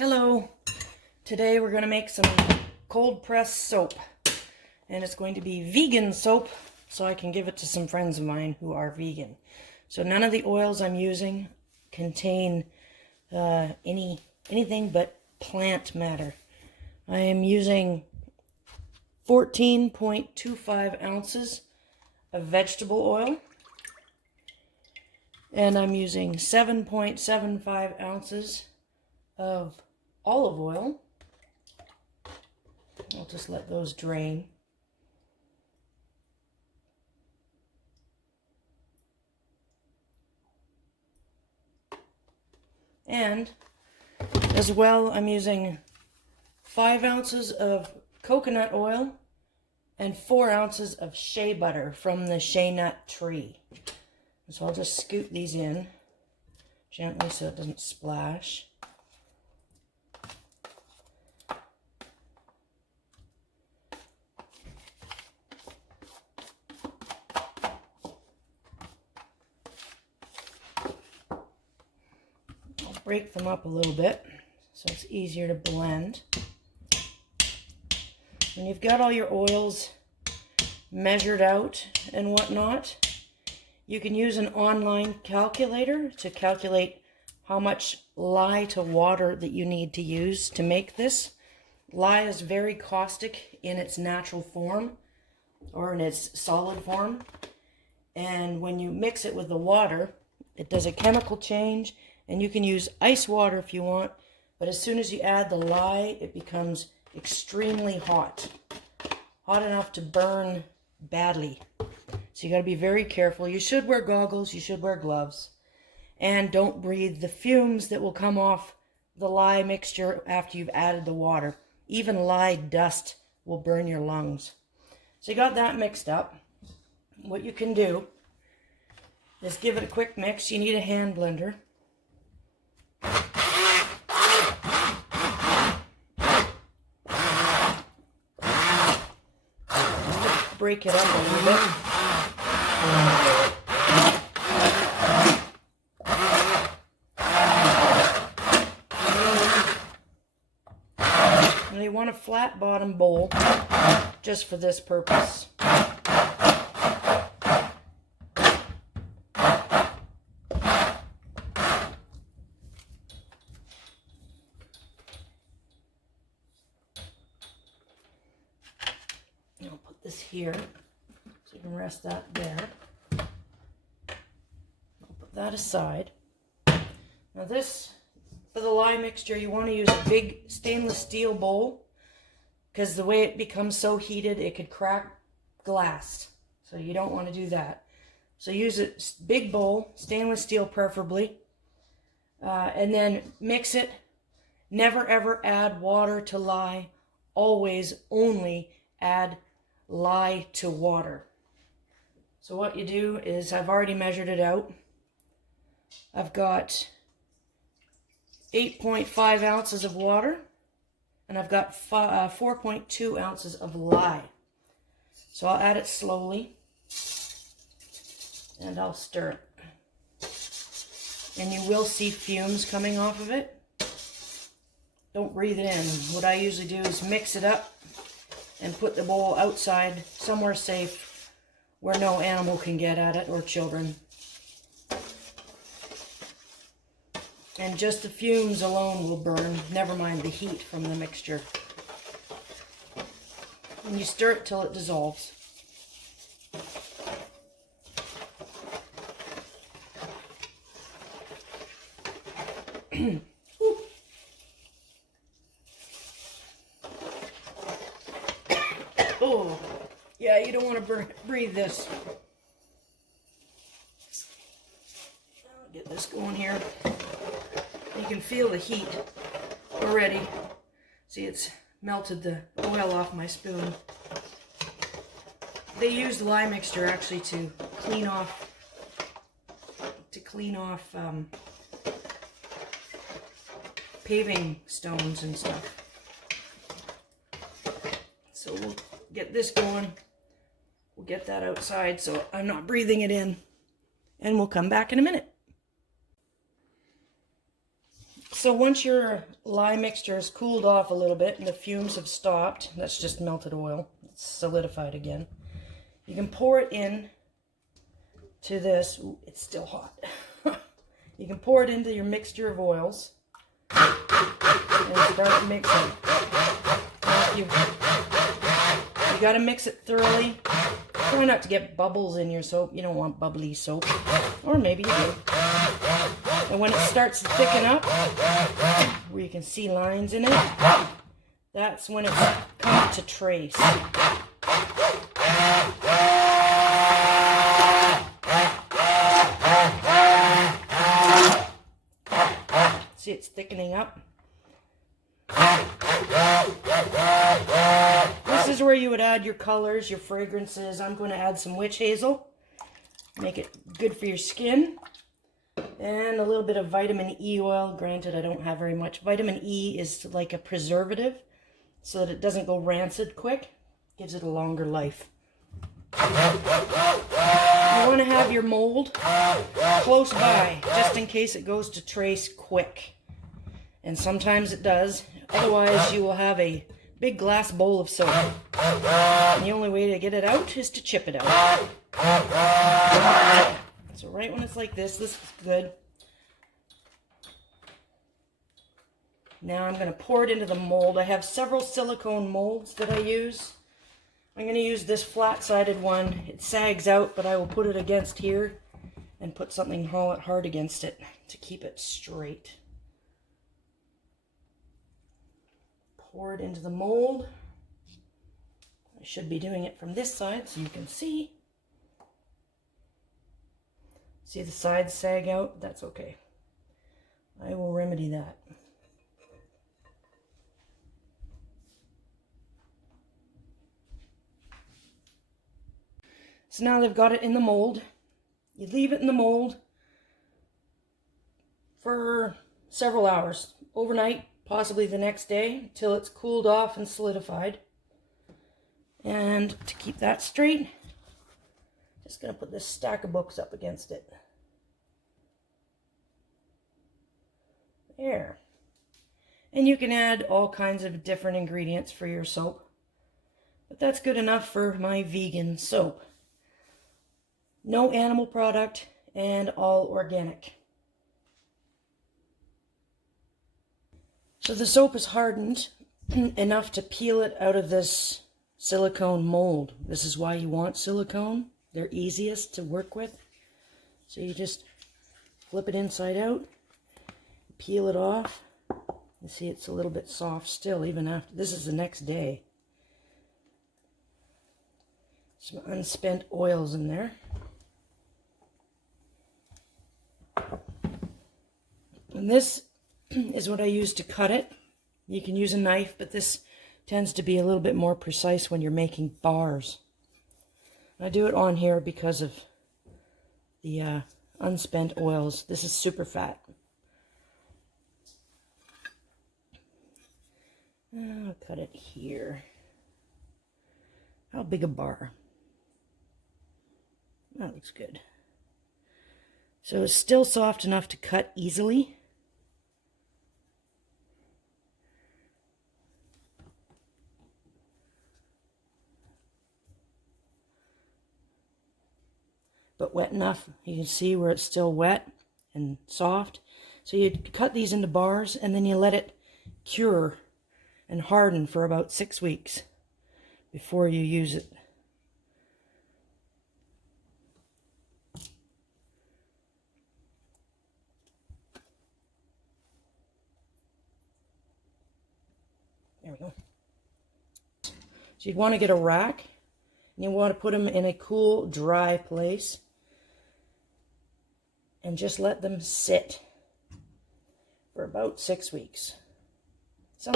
Hello! Today we're going to make some cold press soap, and it's going to be vegan soap so I can give it to some friends of mine who are vegan. So none of the oils I'm using contain anything but plant matter. I am using 14.25 ounces of vegetable oil, and I'm using 7.75 ounces of olive oil. I'll just let those drain. And as well, I'm using 5 ounces of coconut oil and 4 ounces of shea butter from the shea nut tree. So I'll just scoop these in gently so it doesn't splash. Break them up a little bit so it's easier to blend. When you've got all your oils measured out and whatnot, you can use an online calculator to calculate how much lye to water that you need to use to make this. Lye is very caustic in its natural form or in its solid form, and when you mix it with the water, it does a chemical change. And you can use ice water if you want, but as soon as you add the lye, it becomes extremely hot. Hot enough to burn badly. So you got to be very careful. You should wear goggles, you should wear gloves. And don't breathe the fumes that will come off the lye mixture after you've added the water. Even lye dust will burn your lungs. So you got that mixed up. What you can do is give it a quick mix. You need a hand blender. Break it up a little bit. And you want a flat bottom bowl just for this purpose. I'll put this here so you can rest that there. I'll put that aside. Now this, for the lye mixture, you want to use a big stainless steel bowl because the way it becomes so heated, it could crack glass. So you don't want to do that. So use a big bowl, stainless steel preferably, and then mix it. Never ever add water to lye. Always only add lye to water. So what you do is, I've already measured it out. I've got 8.5 ounces of water, and I've got 4.2 ounces of lye. So I'll add it slowly, and I'll stir it. And you will see fumes coming off of it. Don't breathe it in. What I usually do is mix it up and put the bowl outside, somewhere safe, where no animal can get at it, or children. And just the fumes alone will burn, never mind the heat from the mixture. And you stir it till it dissolves. Oh, yeah, you don't want to breathe this. I'll get this going here. You can feel the heat already. See, it's melted the oil off my spoon. They use lye mixture actually to clean off paving stones and stuff. So we'll get this going. We'll get that outside so I'm not breathing it in. And we'll come back in a minute. So once your lye mixture has cooled off a little bit and the fumes have stopped, that's just melted oil, it's solidified again, you can pour it in to this. Ooh, it's still hot. You can pour it into your mixture of oils and start mixing. You got to mix it thoroughly. Try not to get bubbles in your soap. You don't want bubbly soap. Or maybe you do. And when it starts to thicken up, where you can see lines in it, that's when it's come to trace. See, it's thickening up. This is where you would add your colors, your fragrances. I'm going to add some witch hazel. Make it good for your skin. And a little bit of vitamin E oil. Granted, I don't have very much. Vitamin E is like a preservative so that it doesn't go rancid quick. Gives it a longer life. You want to have your mold close by just in case it goes to trace quick. And sometimes it does. Otherwise, you will have a big glass bowl of soap. And the only way to get it out is to chip it out. So right when it's like this is good. Now I'm going to pour it into the mold. I have several silicone molds that I use. I'm going to use this flat-sided one. It sags out, but I will put it against here and put something hard against it to keep it straight. Pour it into the mold. I should be doing it from this side so you can see. See the sides sag out? That's okay. I will remedy that. So now they've got it in the mold. You leave it in the mold for several hours, overnight, possibly the next day, till it's cooled off and solidified. And to keep that straight, just going to put this stack of books up against it. There. And you can add all kinds of different ingredients for your soap. But that's good enough for my vegan soap. No animal product and all organic. So the soap is hardened enough to peel it out of this silicone mold. This is why you want silicone. They're easiest to work with. So you just flip it inside out, peel it off. You see it's a little bit soft still even after. This is the next day. Some unspent oils in there. And this is what I use to cut it. You can use a knife, but this tends to be a little bit more precise when you're making bars. I do it on here because of the unspent oils. This is super fat. I'll cut it here. How big a bar? That looks good. So it's still soft enough to cut easily. But wet enough. You can see where it's still wet and soft. So you cut these into bars and then you let it cure and harden for about 6 weeks before you use it. There we go. So you'd want to get a rack and you want to put them in a cool, dry place and just let them sit for about 6 weeks. So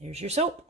there's your soap.